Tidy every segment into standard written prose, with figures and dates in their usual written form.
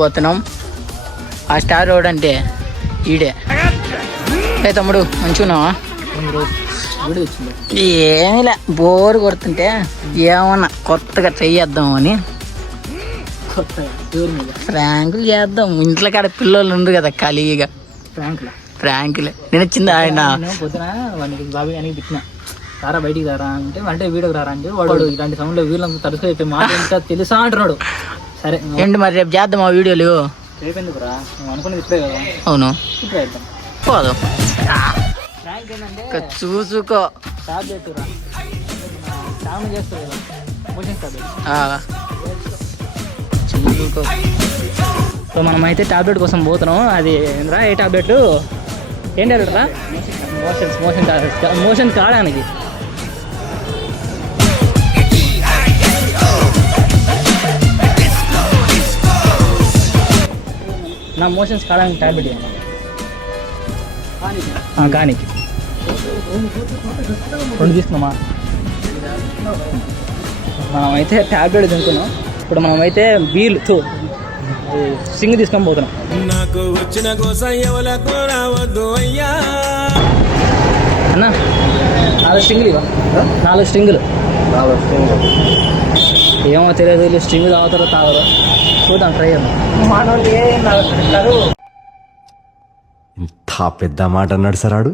పోతున్నాం. ఆ star road అంటే ఈడే. తమ్ముడు మంచిగున్నావా? ఏమిలే బోర్ కొడుతుంటే ఏమన్నా కొత్తగా చెయ్యేద్దాం అని ఫ్రాంకులు చేద్దాం. ఇంట్లో కాడ పిల్లలు ఉండు కదా ఖాళీగా ఫ్రాంకులే. నేను వచ్చింది ఆయన పొద్దున వానికి బాబీ అని తిట్టిన రారా బయటికి రారా అంటే వీడియోకి రారా అంటే వాడు ఇలాంటి సమయంలో వీళ్ళంతా తరచుగా చెప్పే మాట ఎంత తెలుసా అంటున్నాడు. సరే ఏంటి మరి రేపు చేద్దాం ఆ వీడియోలు. రేపు ఎందుకు రా అనుకునేది ఇప్పుడే కదా. అవును ఇప్పుడే వేద్దాం పోదాం. ఫ్రాంక్ ఏంటంటే చూసుకో టాబ్లెట్ రా స్నానం చేస్తారు కదా మోషన్ టాబ్లెట్ చూసుకో. సో మనమైతే టాబ్లెట్ కోసం పోతున్నాం. అది రా ఏ టాబ్లెట్ ఏం టాబ్లెట్ రా? Motion tablet. మోషన్ కాడానికి నా మోషన్స్ కాడానికి టాబ్లెట్ కానీ 2 తీసుకున్నామా? మనమైతే టాబ్లెట్ తినుకున్నాం. ఇప్పుడు మనమైతే సింగ్ తీసుకొని పోతున్నాం. అన్నా 4 స్ట్రింగులు ఇవ్వ. 4 స్ట్రింగులు ఏమో తెలియదు. స్ట్రింగ్ తాగుతారో తాగరో చూద్దాం. ట్రై చేద్దాం. ఇంత పెద్ద మాట అన్నాడు సార్ ఆడు.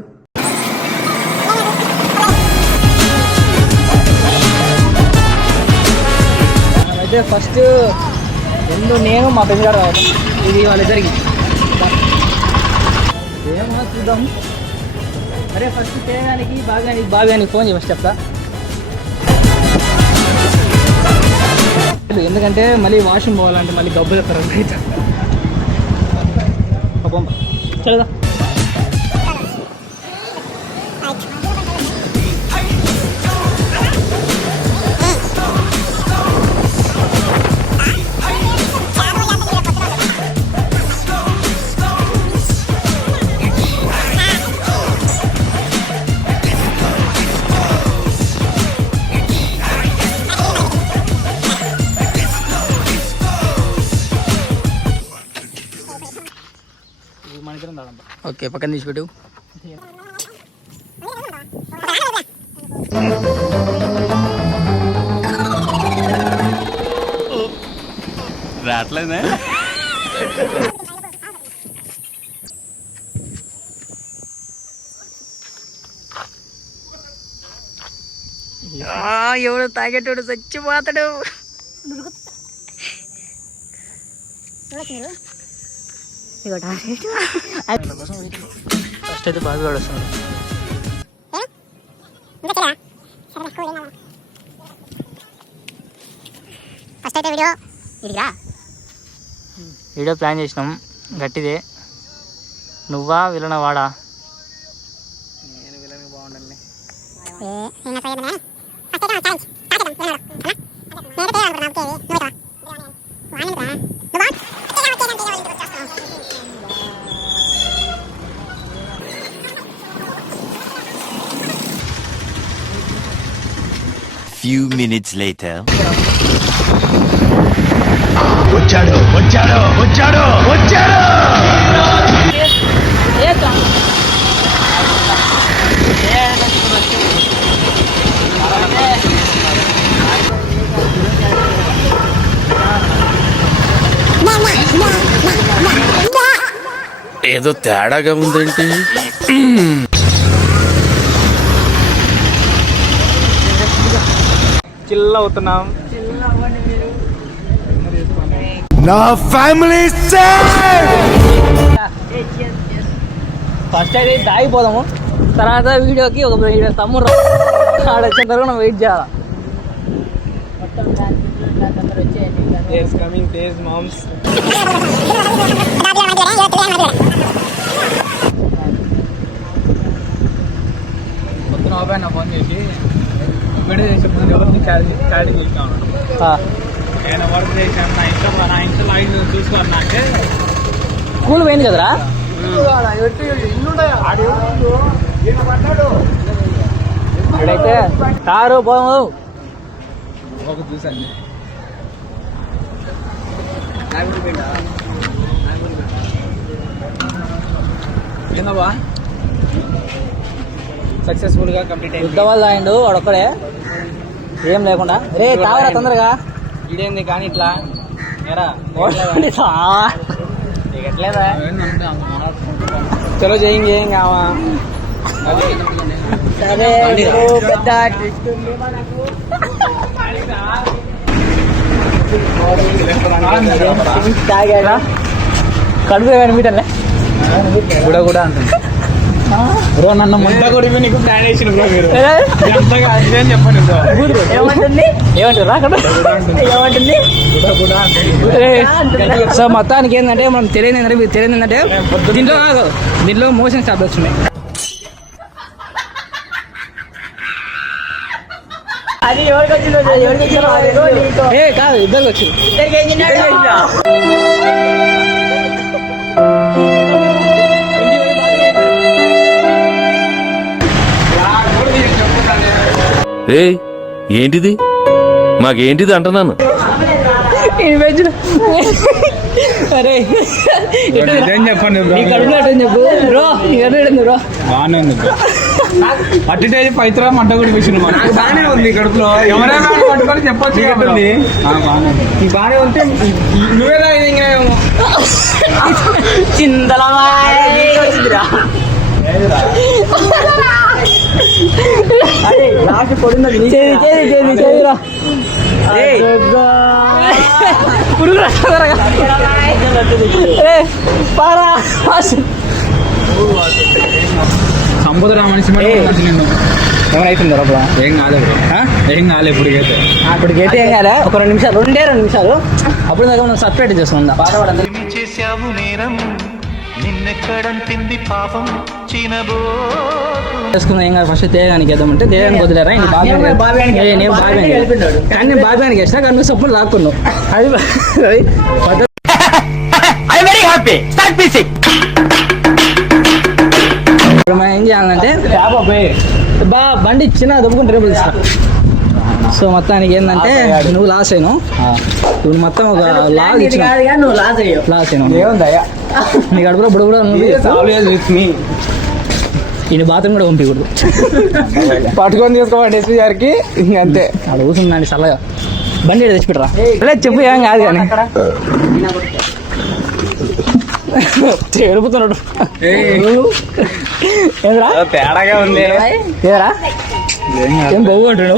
అయితే ఫస్ట్ నేను మా ఫ్రెండ్ గారు ఇది వాళ్ళిద్దరికి ఏమో చూద్దాం. అరే ఫస్ట్ చేయడానికి బాగా ఫోన్ చేసి ఫస్ట్ చెప్తా. ఎందుకంటే మళ్ళీ వాష్రూమ్ పోవాలంటే మళ్ళీ గబ్బు చెప్తారు అయితే చల్లదా. ఓకే పక్కన తీసిపెట్టు. రావట్లేదే. ఎవడు తాగేటోడు చచ్చిపోతాడు. ఫస్ట్ అయితే బాగా వస్తున్నాడు. ఫస్ట్ అయితే వీడియో ప్లాన్ చేసినాం గట్టిదే. నువ్వా విలన వాడా? నేను విలన్ బాగుండండి. Few minutes later. వచ్చాడు. ఏదో తేడాగా ఉందేంటి? చిల్ అవుతున్నాం. నా ఫ్యామిలీ ఫస్ట్ అయితే దాగిపోదాము. తర్వాత వీడియోకి ఒక తమ్ముడు ఆడ వచ్చిన తర్వాత మనం వెయిట్ చేయాలి. పొద్దున బాబాయ్ నా ఫోన్ చేసి చాటింగ్ చేసాను. నేను వర్క్ చేశాను నా ఇంట్లో లైన్ చూసుకోవాలి. అంటే స్కూల్ పోయింది కదరా. ఇక్కడైతే కారు పోదాము. ఒక చూసాను సక్సెస్ఫుల్ గా కంప్లీట్ అయింది. యుద్ధ వల్ల అయిండు వాడొక్కడే ఏం లేకుండా. రే తావరా తొందరగా ఇదేంది కానీ ఇట్లా ఎట్లేదా చలో చేయండి ఏం కావా సరే పెద్ద తాగాడా కడుపు కనిపించలే కూడా అంటుంది బ్రో. నన్ను ముద్ద కొడిపి నీకు ప్లాన్ వేసిన బ్రో మీరు చెప్పండి ఏమంటుంది సో మొత్తానికి ఏంటంటే మనం తెలియదు ఏంటంటే దీంట్లో మోషన్ టాబ్లెట్స్ ఉన్నాయి. అది ఎవరికి వచ్చిందో ఏ కాదు ఇద్దరికి వచ్చింది. ఏ ఏంటిది మాకేంటిది అంటున్నాను. అరే చెప్పండి చెప్పు బ్రో బ్రో బాగానే ఉంది అటు పైత్ర మంట కూడా విషయం బాగానే ఉంది కడుపులో ఎవరైనా పట్టుకొని చెప్పొచ్చు బాగానే ఉంటే నువ్వేలా చిందలమారా సంబుధరా మనిషి నిన్ను ఏమైతుంది లోపల ఏం కాలేదు ఏం కాలేదు ఇప్పటికైతే ఏం కాలే. ఒక 2 నిమిషాలు 2 నిమిషాలు అప్పుడు దాకా మనం సపరేట్ చేసుకుందాం. చేశావు నేరం నిన్నెక్కడంటింది పాపం చినబో చేసుకుందాం. ఏం కాదు. ఫస్ట్ తేగానికి వేద్దామంటే తేగానికి వదిలేరా నేను బాబ్యానికి వేస్తా కానీ సపోర్ట్ లాక్కున్నావు. అది మనం ఏం చేయాలంటే బండి ఇచ్చిన దొబ్బుకుంటే రేపు ఇస్తా. సో మొత్తానికి ఏంటంటే నువ్వు లాస్ అయినావు. నువ్వు మొత్తం ఒక లాస్ ఇచ్చిన లాస్ అయినావు. నీ గడుపులో బుడ ఈయన బాత్రూమ్ కూడా పంపించకూడదు. పట్టుకొని తీసుకోండి ఎస్పీ గారికి అంతే. అక్కడ కూర్చుందండి చల్లగా. బండి తెచ్చిపెట్టరా చెప్పు ఏం కాదు కానీ ఎరుపుతున్నాడు. తేడాగా ఉంది ఏరా ఏం బాగుంటాడు.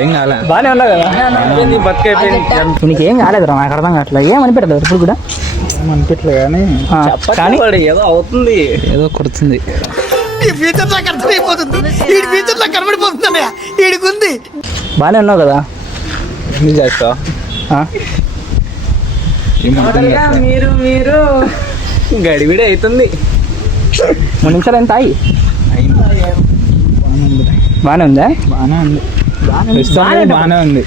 ఏం కాలే బాగానే ఉన్నావు కదా. నీకేం కాలేదురా నాకు అర్థం కావట్లేదు. ఏమనిపెట్టలేదు ఇప్పుడు కూడా అనిపించలే కానీ కానీ ఏదో అవుతుంది ఏదో కొడుతుంది. బాగానే ఉన్నావు కదా. ఎన్ని చేస్తావు మీరు గడివిడి అవుతుంది. 3 నిమిషాలు ఎంత అయ్యి బాగానే ఉందా? బాగానే ఉంది బాగానే ఉంది.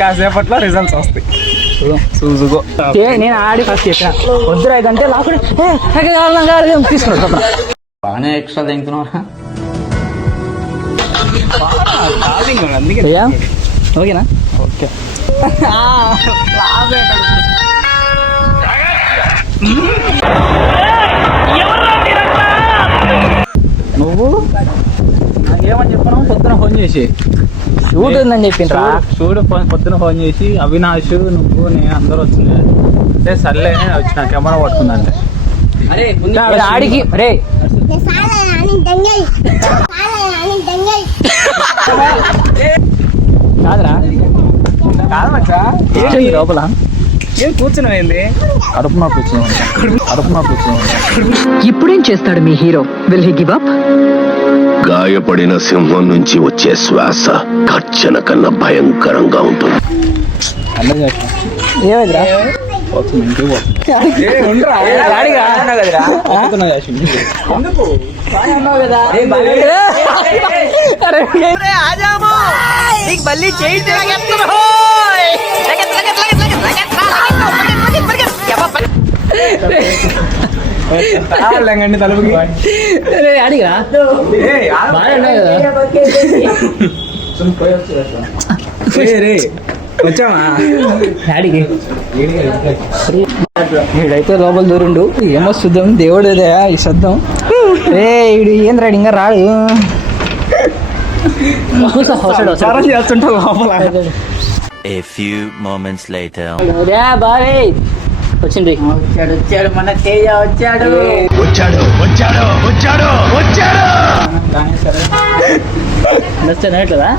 కాసేపట్లో రిజల్ట్స్ వస్తాయి చూసుకో. నేను ఆడి ఫస్ట్ చెప్పిన వద్దురా ఇదంటే లాక్కుని తీసుకున్నాడు. బాగానే ఎక్స్ట్రా తింటున్నావు. ఓకేనా? ఓకే నువ్వు నాకేమని చెప్పను పొద్దున ఫోన్ చేసి షూట్ ఉందని చెప్పిండ్రా. చూడు పొద్దున ఫోన్ చేసి అవినాష్ నువ్వు నేను అందరూ వచ్చింది అంటే సర్లే వచ్చిన కెమెరా పట్టుకుందంటే ఆడికి రే కాదురా కాదు లోపల ఏం కూర్చున్నాయింది కడుపు నొప్పి వచ్చింది. ఇప్పుడేం చేస్తాడు మీ hero? Will he give up? గాయపడిన సింహం నుంచి వచ్చే శ్వాస గర్జన కన్నా భయంకరంగా ఉంటుంది. ఏమైందిరా? తలుపుకి అడిగా వచ్చామా డాడీకి వీడైతే లోపల దూరుండు ఏమో చూద్దాం దేవుడేదే ఈ శబ్దం ఏ వీడు ఏం రాడు ఇంకా రాడు చేస్తుంటావు లోపల A few moments later. Boy వచ్చింది వచ్చాడు మన తేజ వచ్చాడు. నచ్చట్లేదా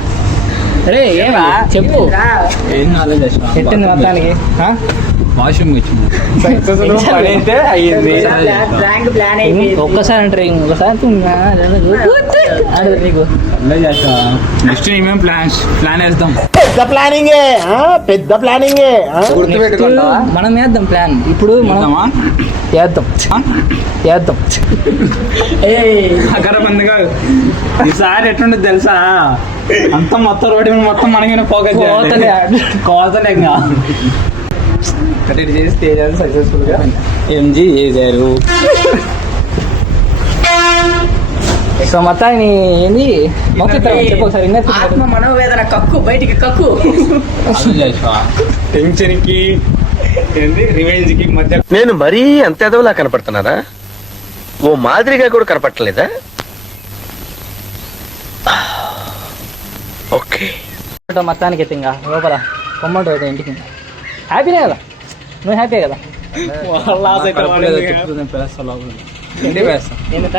అరే ఏమా చెప్పు ఏం నాలెడ్జ్ చేసిన ఎట్టింది మొత్తానికి వాష్రూమ్ వచ్చింది పని అయితే అయ్యింది ప్రాంక్ ప్లాన్ అయిపోయింది. ఒక్కసారి అంటే ఇంకొకసారి నీకు నెక్స్ట్ మేము ప్లాన్ వేస్తాం. గుర్తుపెట్టుకుంటావా మనం వేద్దాం ప్లాన్ ఇప్పుడు మనం వేద్దాం అక్కడ పండుగ ఈసారి ఎట్లుండదు తెలుసా అంతా మొత్తం రోడ్డు మీద మొత్తం మనకి ఫోకస్ కోతలే కట్టి చేసి తేజాలు సక్సెస్ఫుల్ గా ఎంజీ చేశారు. సో మొత్తాన్ని ఏంది చెప్పు ఒకసారి ఆత్మ మనోవేదన కక్కు బయటికి కక్కు. టెన్షన్ కి రివెంజ్ కి మధ్య నేను మరీ అంత ఎదవలా కనపడుతున్నారా? ఓ మాదిరిగా కూడా కనపడలేదా? ఓకే మొత్తానికి అయితే ఇంకా లోపల పొమ్మంటు అయితే ఇంటికి హ్యాపీనే కదా నువ్వు హ్యాపీ కదా ఏంటంట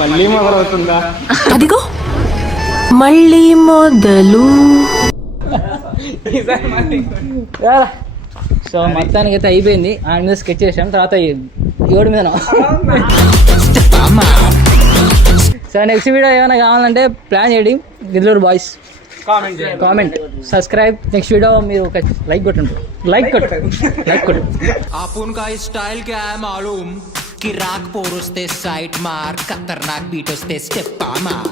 మళ్ళీ మొదలవుతుందా? అదిగో మళ్ళీ మొదలు. సో మొత్తానికి అయితే అయిపోయింది ఆయన మీద స్కెచ్ చేసాం తర్వాత ఎవడి మీద సో నెక్స్ట్ వీడియో ఏమైనా కావాలంటే ప్లాన్ చేయండి Giddalur boys comment subscribe next video మీరు ఒక లైక్ కొట్టండి లైక్ కొట్టు आपण का स्टाइल क्या है मालूम कि राग पोर वस्ते साइड मार खतरनाक बीट वस्ते स्टेप मार